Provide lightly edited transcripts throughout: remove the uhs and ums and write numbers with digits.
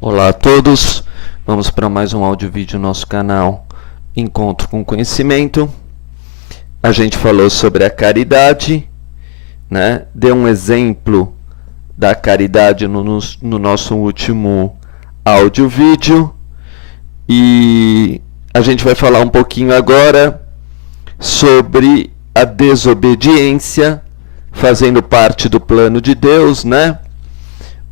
Olá a todos, vamos para mais um áudio vídeo no nosso canal Encontro com Conhecimento. A gente falou sobre a caridade, né? Deu um exemplo da caridade no nosso último áudio vídeo e a gente vai falar um pouquinho agora sobre a desobediência fazendo parte do plano de Deus, né?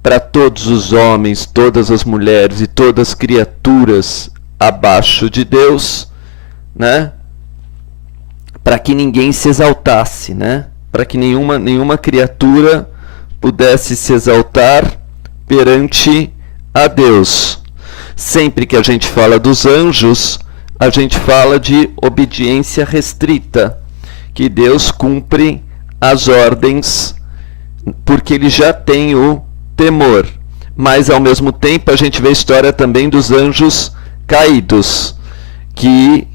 Para todos os homens, todas as mulheres e todas as criaturas abaixo de Deus, né? Para que ninguém se exaltasse, né? Para que nenhuma criatura pudesse se exaltar perante a Deus. Sempre que a gente fala dos anjos, a gente fala de obediência restrita, que Deus cumpre as ordens porque ele já tem o temor, mas ao mesmo tempo a gente vê a história também dos anjos caídos, que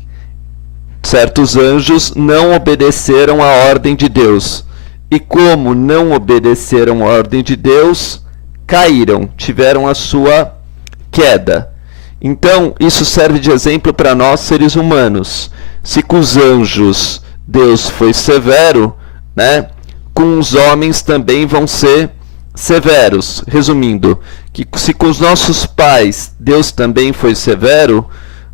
certos anjos não obedeceram à ordem de Deus, e como não obedeceram à ordem de Deus, caíram, tiveram a sua queda. Então isso serve de exemplo para nós seres humanos. Se com os anjos Deus foi severo, né, com os homens também vão ser severos. Resumindo, que se com os nossos pais Deus também foi severo,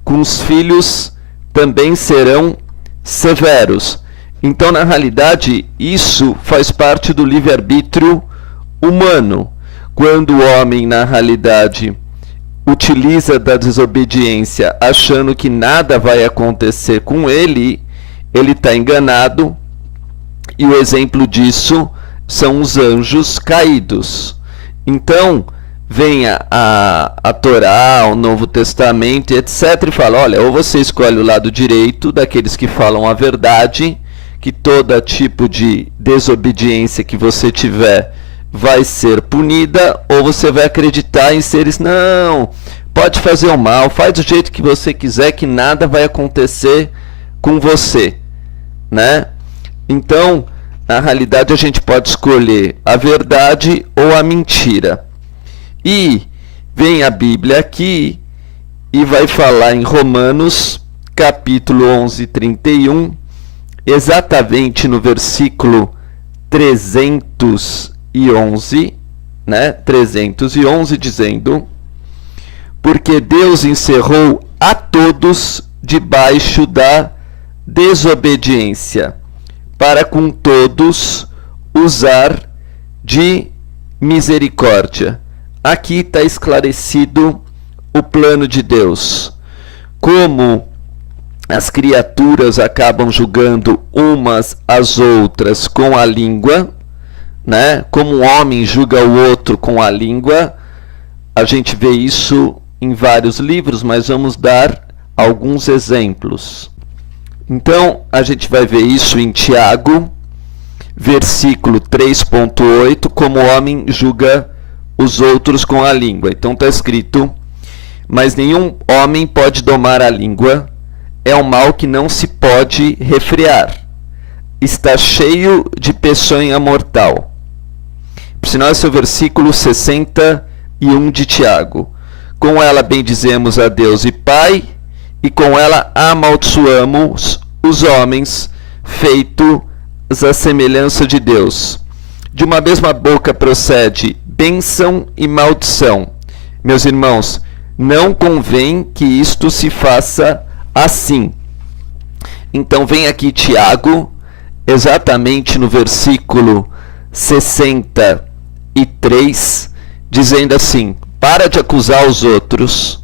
com os filhos também serão severos. Então, na realidade, isso faz parte do livre-arbítrio humano. Quando o homem, na realidade, utiliza da desobediência achando que nada vai acontecer com ele, ele está enganado, e o exemplo disso são os anjos caídos. Então, vem a Torá, o Novo Testamento, etc., e fala, olha, ou você escolhe o lado direito, daqueles que falam a verdade, que todo tipo de desobediência que você tiver vai ser punida, ou você vai acreditar em seres, não, pode fazer o mal, faz do jeito que você quiser, que nada vai acontecer com você, né? Então, na realidade, a gente pode escolher a verdade ou a mentira. E vem a Bíblia aqui e vai falar em Romanos, capítulo 11, 31, exatamente no versículo 311, né? 311, dizendo: porque Deus encerrou a todos debaixo da desobediência, para com todos usar de misericórdia. Aqui está esclarecido o plano de Deus. Como as criaturas acabam julgando umas às outras com a língua, né? Como um homem julga o outro com a língua, a gente vê isso em vários livros, mas vamos dar alguns exemplos. Então, a gente vai ver isso em Tiago, versículo 3.8, como o homem julga os outros com a língua. Então está escrito: mas nenhum homem pode domar a língua, é um mal que não se pode refrear. Está cheio de peçonha mortal. Por sinal, esse é o versículo 61 de Tiago. Com ela bendizemos a Deus e Pai, e com ela amaldiçoamos os homens, feitos à semelhança de Deus. De uma mesma boca procede bênção e maldição. Meus irmãos, não convém que isto se faça assim. Então vem aqui Tiago, exatamente no versículo 63, dizendo assim: para de acusar os outros,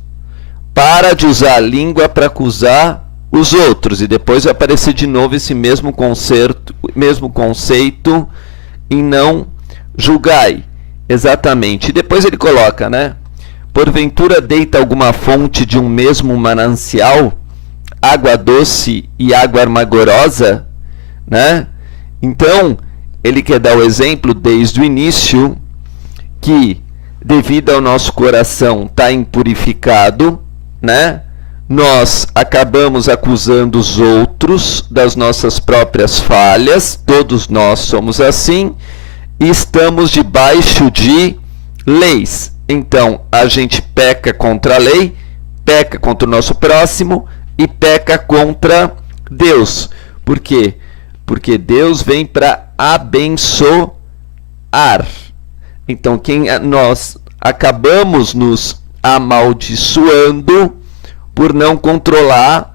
para de usar a língua para acusar os outros. E depois vai aparecer de novo esse mesmo conceito em não julgai. Exatamente. E depois ele coloca, né? Porventura deita alguma fonte de um mesmo manancial, água doce e água amargosa, né? Então, ele quer dar o exemplo desde o início que, devido ao nosso coração estar impurificado, né? Nós acabamos acusando os outros das nossas próprias falhas, todos nós somos assim, e estamos debaixo de leis. Então, a gente peca contra a lei, peca contra o nosso próximo e peca contra Deus. Por quê? Porque Deus vem para abençoar. Então, nós acabamos nos amaldiçoando por não controlar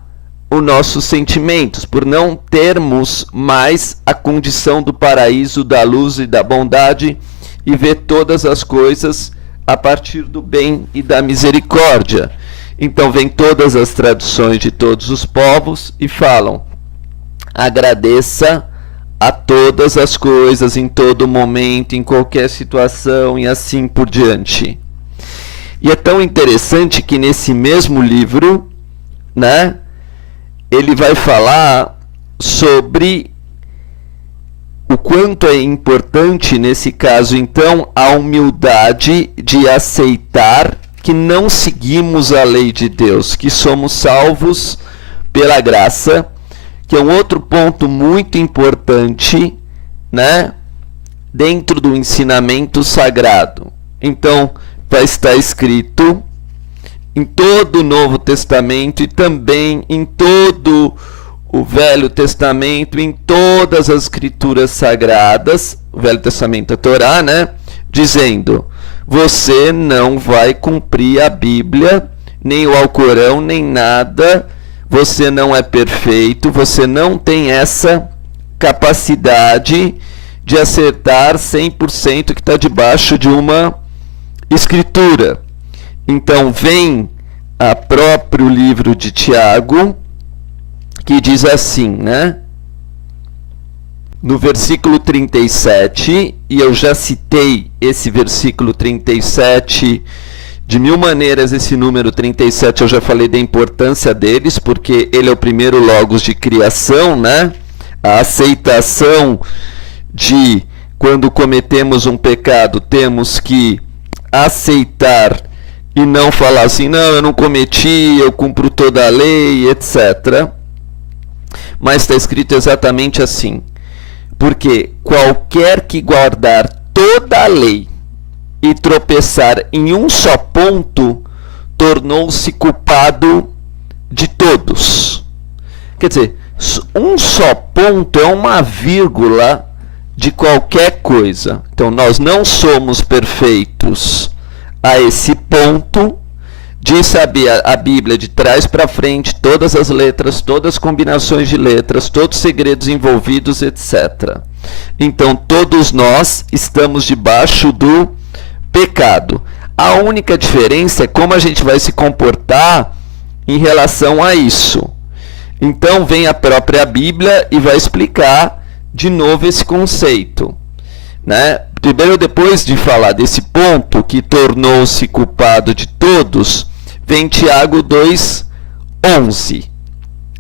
os nossos sentimentos, por não termos mais a condição do paraíso, da luz e da bondade e ver todas as coisas a partir do bem e da misericórdia. Então vem todas as tradições de todos os povos e falam: agradeça a todas as coisas, em todo momento, em qualquer situação e assim por diante. E é tão interessante que nesse mesmo livro, né, ele vai falar sobre o quanto é importante, nesse caso, então, a humildade de aceitar que não seguimos a lei de Deus, que somos salvos pela graça, que é um outro ponto muito importante, né, dentro do ensinamento sagrado. Então, vai estar escrito em todo o Novo Testamento e também em todo o Velho Testamento, em todas as escrituras sagradas, o Velho Testamento, a Torá, né, dizendo: você não vai cumprir a Bíblia, nem o Alcorão, nem nada, você não é perfeito, você não tem essa capacidade de acertar 100% que está debaixo de uma escritura. Então vem a próprio livro de Tiago, que diz assim, né? No versículo 37, e eu já citei esse versículo 37 de mil maneiras, esse número 37 eu já falei da importância deles, porque ele é o primeiro logos de criação, né? A aceitação de quando cometemos um pecado, temos que aceitar e não falar assim: não, eu não cometi, eu cumpro toda a lei, etc. Mas está escrito exatamente assim: porque qualquer que guardar toda a lei e tropeçar em um só ponto, tornou-se culpado de todos. Quer dizer, um só ponto é uma vírgula de qualquer coisa. Então nós não somos perfeitos a esse ponto de saber a Bíblia de trás para frente, todas as letras, todas as combinações de letras, todos os segredos envolvidos, etc. Então todos nós estamos debaixo do pecado. A única diferença é como a gente vai se comportar em relação a isso. Então vem a própria Bíblia e vai explicar de novo esse conceito, né? Primeiro, depois de falar desse ponto que tornou-se culpado de todos, vem Tiago 2:11,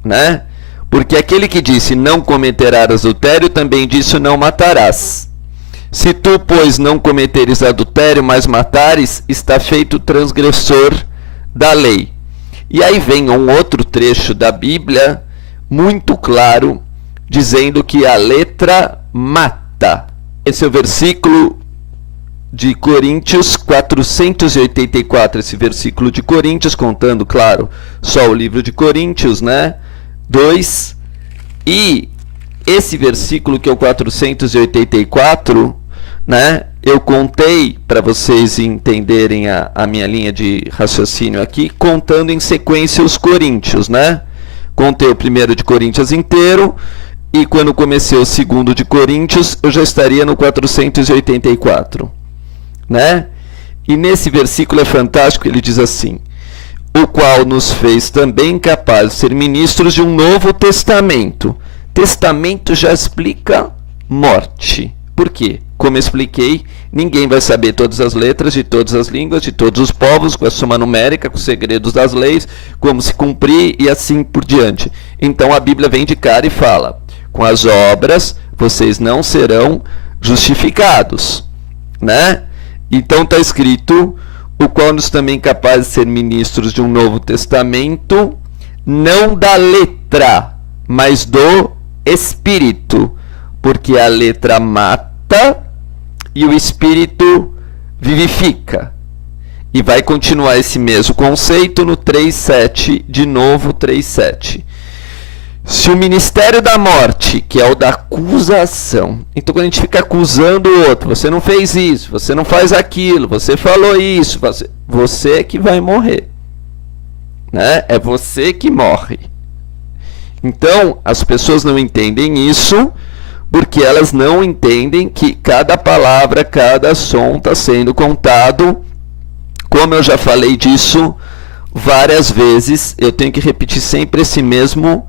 né? Porque aquele que disse não cometerás adultério, também disse não matarás. Se tu, pois, não cometeres adultério, mas matares, está feito transgressor da lei. E aí vem um outro trecho da Bíblia, muito claro, dizendo que a letra mata. Esse é o versículo de Coríntios 484, esse versículo de Coríntios, contando, claro, só o livro de Coríntios, né? 2. E esse versículo, que é o 484, né? Eu contei, para vocês entenderem a minha linha de raciocínio aqui, contando em sequência os Coríntios, né? Contei o primeiro de Coríntios inteiro, e quando comecei o segundo de Coríntios, eu já estaria no 484, né? E nesse versículo é fantástico, ele diz assim: o qual nos fez também capazes de ser ministros de um novo testamento. Testamento já explica morte. Por quê? Como eu expliquei, ninguém vai saber todas as letras de todas as línguas, de todos os povos, com a soma numérica, com os segredos das leis, como se cumprir e assim por diante. Então a Bíblia vem de cara e fala: com as obras vocês não serão justificados, né? Então está escrito: o qual nos também capazes de ser ministros de um novo testamento, não da letra, mas do Espírito, porque a letra mata e o Espírito vivifica. E vai continuar esse mesmo conceito no 3.7, de novo 3.7. Se o ministério da morte, que é o da acusação, então quando a gente fica acusando o outro, você não fez isso, você não faz aquilo, você falou isso, você é que vai morrer, né? É você que morre. Então as pessoas não entendem isso, porque elas não entendem que cada palavra, cada som está sendo contado. Como eu já falei disso várias vezes, eu tenho que repetir sempre esse mesmo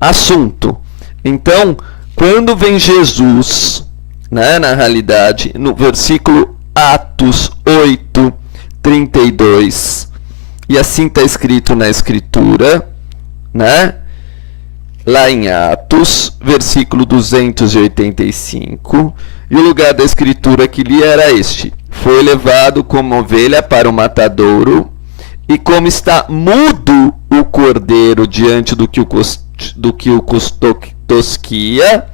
assunto. Então, quando vem Jesus, né, na realidade, no versículo Atos 8:32, e assim está escrito na Escritura, né? Lá em Atos, versículo 285, e o lugar da Escritura que li era este: foi levado como ovelha para o matadouro, e como está mudo o cordeiro diante do que o tosquia,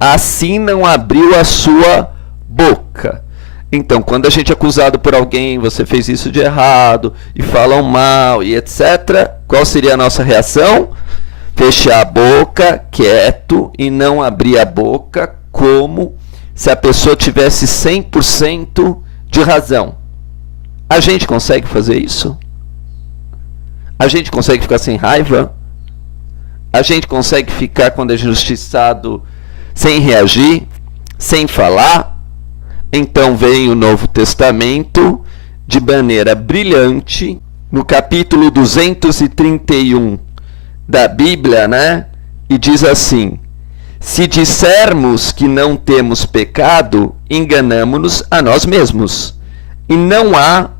assim não abriu a sua boca. Então, quando a gente é acusado por alguém, você fez isso de errado, e falam mal, e etc., qual seria a nossa reação? Fechar a boca, quieto, e não abrir a boca, como se a pessoa tivesse 100% de razão. A gente consegue fazer isso? A gente consegue ficar sem raiva? A gente consegue ficar, quando é injustiçado, sem reagir, sem falar? Então vem o Novo Testamento de maneira brilhante, no capítulo 231 da Bíblia, né? E diz assim: se dissermos que não temos pecado, enganamo-nos a nós mesmos, e não há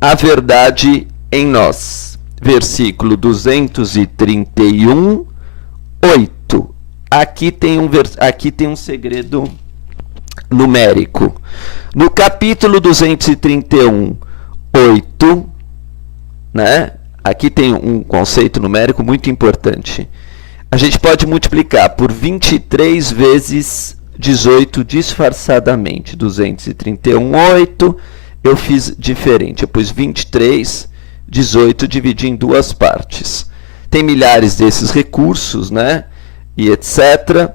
a verdade em nós. Versículo 231, 8. Aqui tem um segredo numérico. No capítulo 231, 8, né? Aqui tem um conceito numérico muito importante. A gente pode multiplicar por 23 vezes 18 disfarçadamente. 231, 8. Eu fiz diferente. Eu pus 23, 18, dividi em duas partes. Tem milhares desses recursos, né? E etc.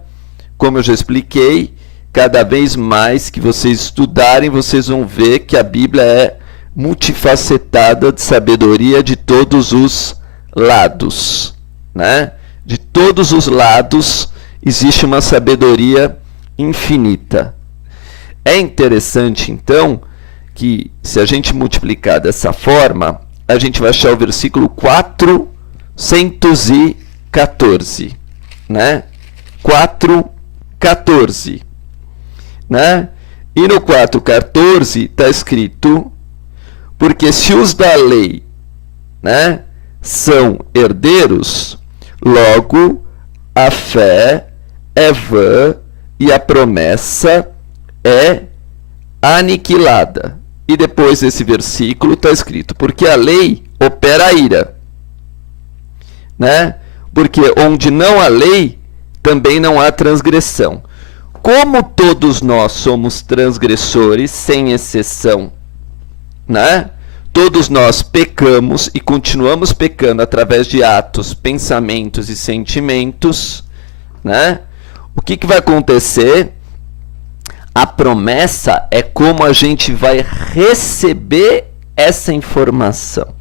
Como eu já expliquei, cada vez mais que vocês estudarem, vocês vão ver que a Bíblia é multifacetada de sabedoria de todos os lados, né? De todos os lados existe uma sabedoria infinita. É interessante, então, que se a gente multiplicar dessa forma, a gente vai achar o versículo 414, né? 4:14, né? E no 4:14 está escrito: porque se os da lei, né, são herdeiros, logo a fé é vã e a promessa é aniquilada. E depois desse versículo está escrito: porque a lei opera a ira, né? Porque onde não há lei, também não há transgressão. Como todos nós somos transgressores, sem exceção, né? Todos nós pecamos e continuamos pecando através de atos, pensamentos e sentimentos, né? O que vai acontecer? A promessa é como a gente vai receber essa informação,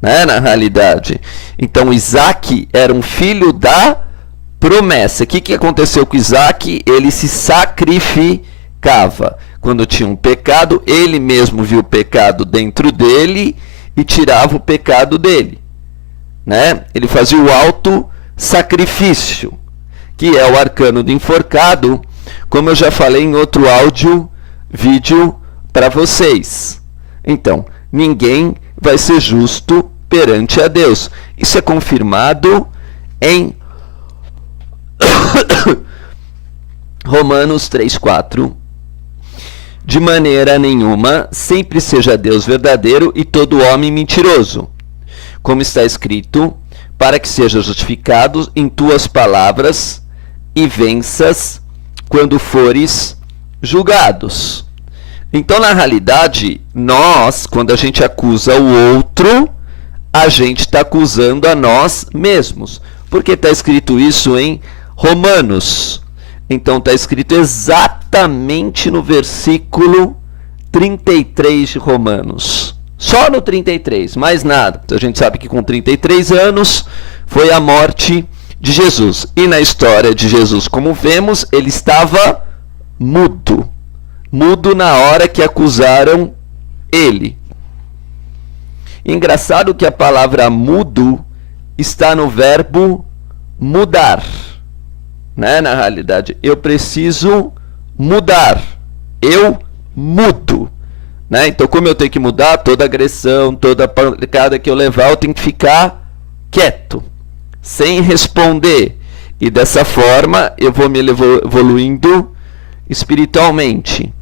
né? Na realidade. Então Isaac era um filho da promessa. O que aconteceu com Isaac? Ele se sacrificava. Quando tinha um pecado, ele mesmo viu o pecado dentro dele e tirava o pecado dele, né? Ele fazia o auto-sacrifício, que é o arcano do enforcado, como eu já falei em outro vídeo para vocês. Então, ninguém vai ser justo perante a Deus. Isso é confirmado em Romanos 3:4. De maneira nenhuma, sempre seja Deus verdadeiro e todo homem mentiroso. Como está escrito: para que seja justificado em tuas palavras e venças quando fores julgados. Então, na realidade, nós, quando a gente acusa o outro, a gente está acusando a nós mesmos. Porque está escrito isso em Romanos. Então, está escrito exatamente no versículo 33 de Romanos. Só no 33, mais nada. Então, a gente sabe que com 33 anos foi a morte de Jesus. E na história de Jesus, como vemos, ele estava mudo. Mudo na hora que acusaram ele. Engraçado que a palavra mudo está no verbo mudar. Né? Na realidade, eu preciso mudar. Eu mudo. Né? Então, como eu tenho que mudar, toda agressão, toda pancada que eu levar, eu tenho que ficar quieto, sem responder. E dessa forma, eu vou me evoluindo espiritualmente.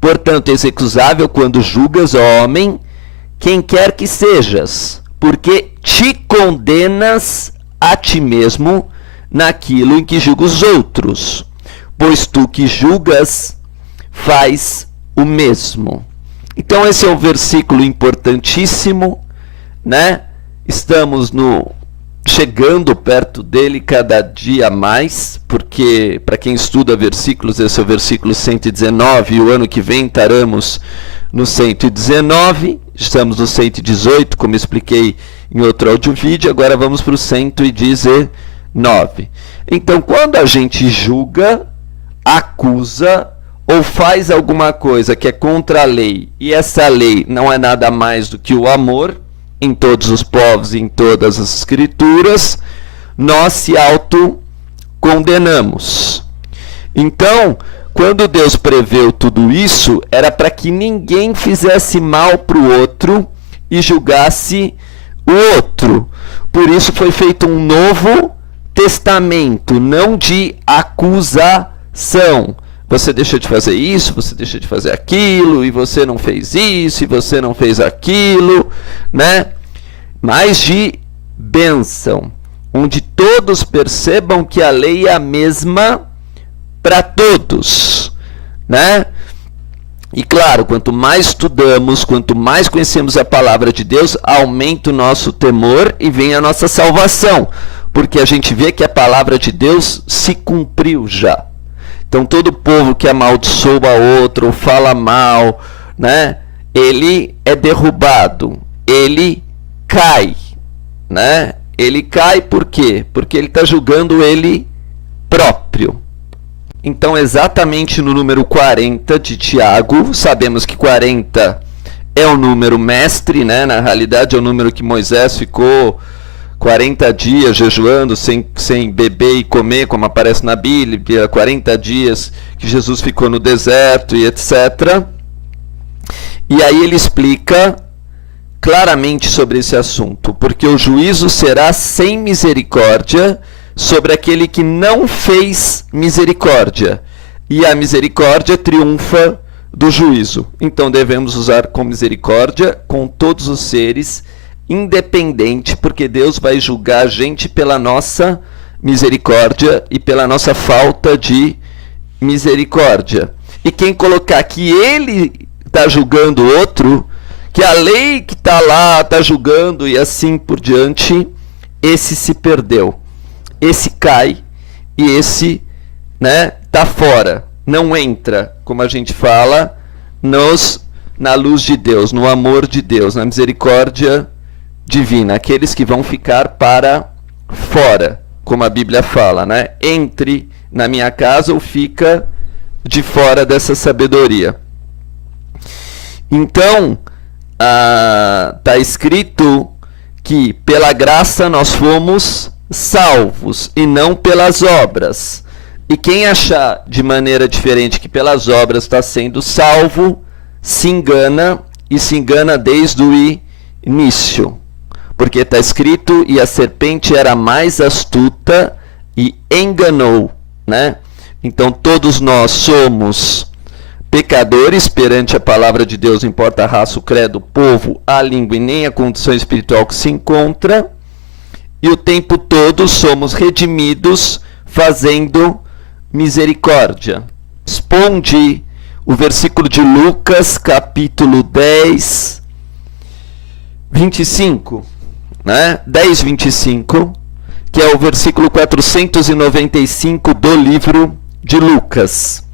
Portanto, és excusável quando julgas, ó homem, quem quer que sejas, porque te condenas a ti mesmo naquilo em que julgas os outros, pois tu que julgas faz o mesmo. Então esse é um versículo importantíssimo, né? Estamos chegando perto dele cada dia mais, porque para quem estuda versículos, esse é o versículo 119, e o ano que vem estaremos no 119, estamos no 118, como expliquei em outro áudio vídeo, agora vamos para o 119. Então, quando a gente julga, acusa ou faz alguma coisa que é contra a lei, e essa lei não é nada mais do que o amor, em todos os povos e em todas as escrituras, nós se autocondenamos. Então, quando Deus preveu tudo isso, era para que ninguém fizesse mal para o outro e julgasse o outro. Por isso foi feito um novo testamento, não de acusação. Você deixou de fazer isso, você deixou de fazer aquilo, e você não fez isso, e você não fez aquilo, né? Mas de bênção, onde todos percebam que a lei é a mesma para todos, né? E claro, quanto mais estudamos, quanto mais conhecemos a palavra de Deus, aumenta o nosso temor e vem a nossa salvação, porque a gente vê que a palavra de Deus se cumpriu já. Então, todo povo que amaldiçoa outro, ou fala mal, né, ele é derrubado, ele cai, né? Ele cai por quê? Porque ele está julgando ele próprio. Então, exatamente no número 40 de Tiago, sabemos que 40 é o número mestre, né? Na realidade, é o número que Moisés ficou 40 dias jejuando, sem beber e comer, como aparece na Bíblia, 40 dias que Jesus ficou no deserto e etc. E aí ele explica claramente sobre esse assunto, porque o juízo será sem misericórdia sobre aquele que não fez misericórdia, e a misericórdia triunfa do juízo. Então devemos usar com misericórdia com todos os seres, independente, porque Deus vai julgar a gente pela nossa misericórdia e pela nossa falta de misericórdia. E quem colocar que ele está julgando o outro, que a lei que está lá está julgando e assim por diante, esse se perdeu, esse cai e esse, né, tá fora, não entra, como a gente fala, na luz de Deus, no amor de Deus, na misericórdia divina, aqueles que vão ficar para fora, como a Bíblia fala, né? Entre na minha casa ou fica de fora dessa sabedoria. Então, está escrito que pela graça nós fomos salvos e não pelas obras. E quem achar de maneira diferente que pelas obras está sendo salvo, se engana, e se engana desde o início. Porque está escrito, e a serpente era mais astuta e enganou, né? Então todos nós somos pecadores perante a palavra de Deus, não importa a raça, o credo, o povo, a língua e nem a condição espiritual que se encontra, e o tempo todo somos redimidos fazendo misericórdia. Responde o versículo de Lucas, capítulo 10, 25, né? 10, 25, que é o versículo 495 do livro de Lucas.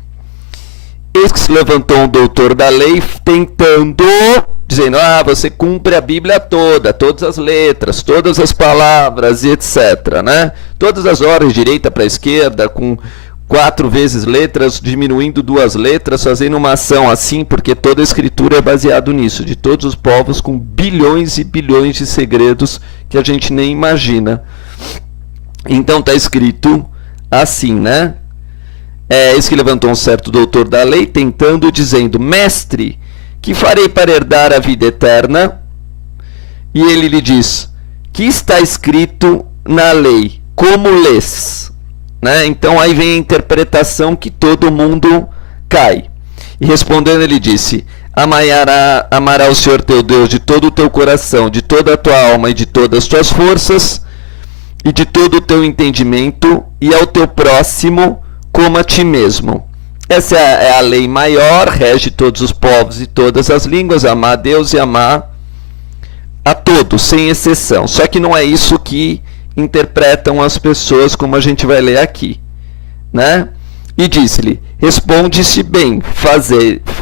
Eis que se levantou um doutor da lei tentando, dizendo, você cumpre a Bíblia toda, todas as letras, todas as palavras e etc, né? Todas as horas, direita para esquerda, com 4 vezes letras, diminuindo 2 letras, fazendo uma ação assim, porque toda a escritura é baseada nisso, de todos os povos com bilhões e bilhões de segredos que a gente nem imagina. Então está escrito assim, né? Eis que levantou um certo doutor da lei, tentando, dizendo, mestre, que farei para herdar a vida eterna? E ele lhe diz, que está escrito na lei, como lês? Né? Então aí vem a interpretação que todo mundo cai. E respondendo ele disse, amará o Senhor teu Deus de todo o teu coração, de toda a tua alma e de todas as tuas forças, e de todo o teu entendimento, e ao teu próximo como a ti mesmo. Essa é a lei maior, rege todos os povos e todas as línguas, amar a Deus e amar a todos, sem exceção. Só que não é isso que interpretam as pessoas, como a gente vai ler aqui, né? E disse-lhe, responde-se bem,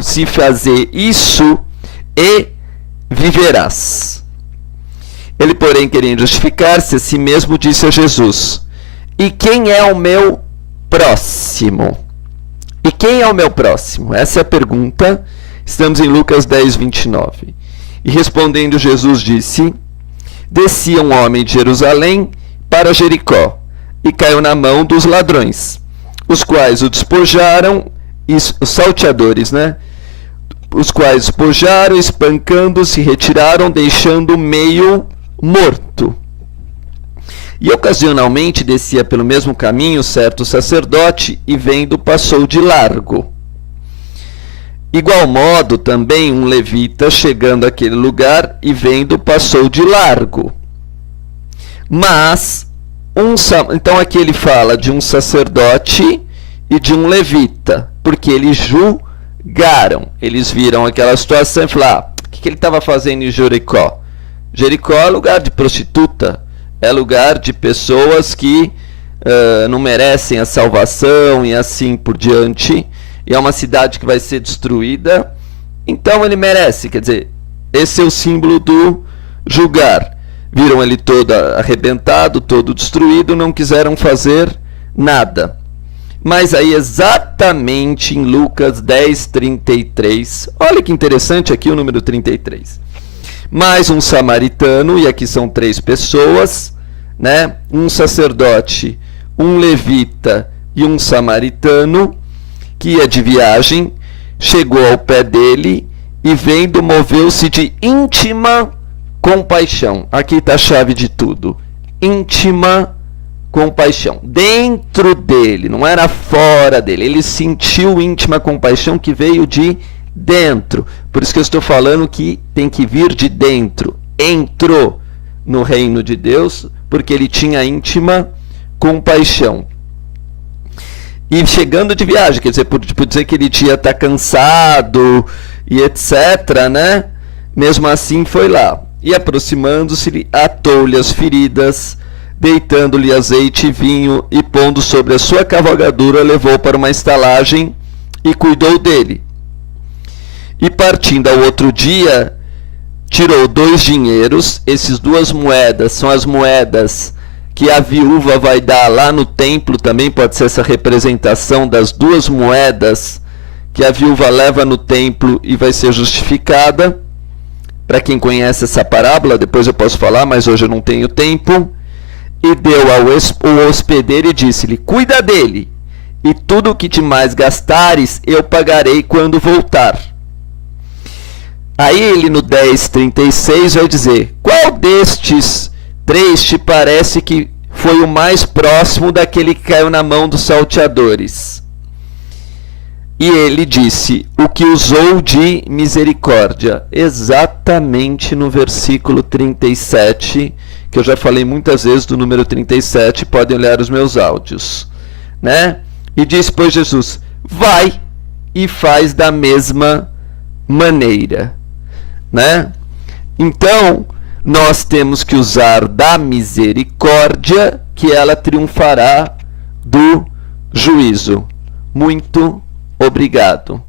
se fazer isso e viverás. Ele, porém, querendo justificar-se, a si mesmo disse a Jesus, e quem é o meu próximo? E quem é o meu próximo? Essa é a pergunta. Estamos em Lucas 10, 29. E respondendo Jesus disse, descia um homem de Jerusalém para Jericó, e caiu na mão dos ladrões, os quais o despojaram, os salteadores, né? Os quais despojaram, espancando, se retiraram, deixando meio morto. E ocasionalmente descia pelo mesmo caminho certo sacerdote, e vendo passou de largo. Igual modo também um levita, chegando àquele lugar, e vendo passou de largo. Mas, então aqui ele fala de um sacerdote e de um levita, porque eles julgaram, eles viram aquela situação e falaram, o que ele estava fazendo em Jericó? Jericó é lugar de prostituta, é lugar de pessoas que não merecem a salvação e assim por diante, e é uma cidade que vai ser destruída, então ele merece, quer dizer, esse é o símbolo do julgar. Viram ele todo arrebentado, todo destruído, não quiseram fazer nada. Mas aí exatamente em Lucas 10, 33, olha que interessante aqui o número 33. Mais um samaritano, e aqui são 3 pessoas, né? Um sacerdote, um levita e um samaritano, que ia de viagem, chegou ao pé dele e vendo, moveu-se de íntima compaixão. Aqui está a chave de tudo. Íntima compaixão. Dentro dele, não era fora dele. Ele sentiu íntima compaixão que veio de dentro. Por isso que eu estou falando que tem que vir de dentro. Entrou no reino de Deus porque ele tinha íntima compaixão. E chegando de viagem, quer dizer, por dizer que ele tinha estar cansado e etc, né? Mesmo assim foi lá. E aproximando-se, atou-lhe as feridas, deitando-lhe azeite e vinho, e pondo sobre a sua cavalgadura, levou para uma estalagem e cuidou dele. E partindo ao outro dia, tirou 2 dinheiros, esses 2 moedas são as moedas que a viúva vai dar lá no templo, também pode ser essa representação das 2 moedas que a viúva leva no templo e vai ser justificada. Para quem conhece essa parábola, depois eu posso falar, mas hoje eu não tenho tempo. E deu ao hospedeiro e disse-lhe, cuida dele, e tudo o que te mais gastares eu pagarei quando voltar. Aí ele no 10:36 vai dizer, qual destes 3 te parece que foi o mais próximo daquele que caiu na mão dos salteadores? E ele disse, o que usou de misericórdia. Exatamente no versículo 37, que eu já falei muitas vezes do número 37, podem olhar os meus áudios, né? E disse, pois Jesus, vai e faz da mesma maneira, né? Então, nós temos que usar da misericórdia, que ela triunfará do juízo. Muito obrigado.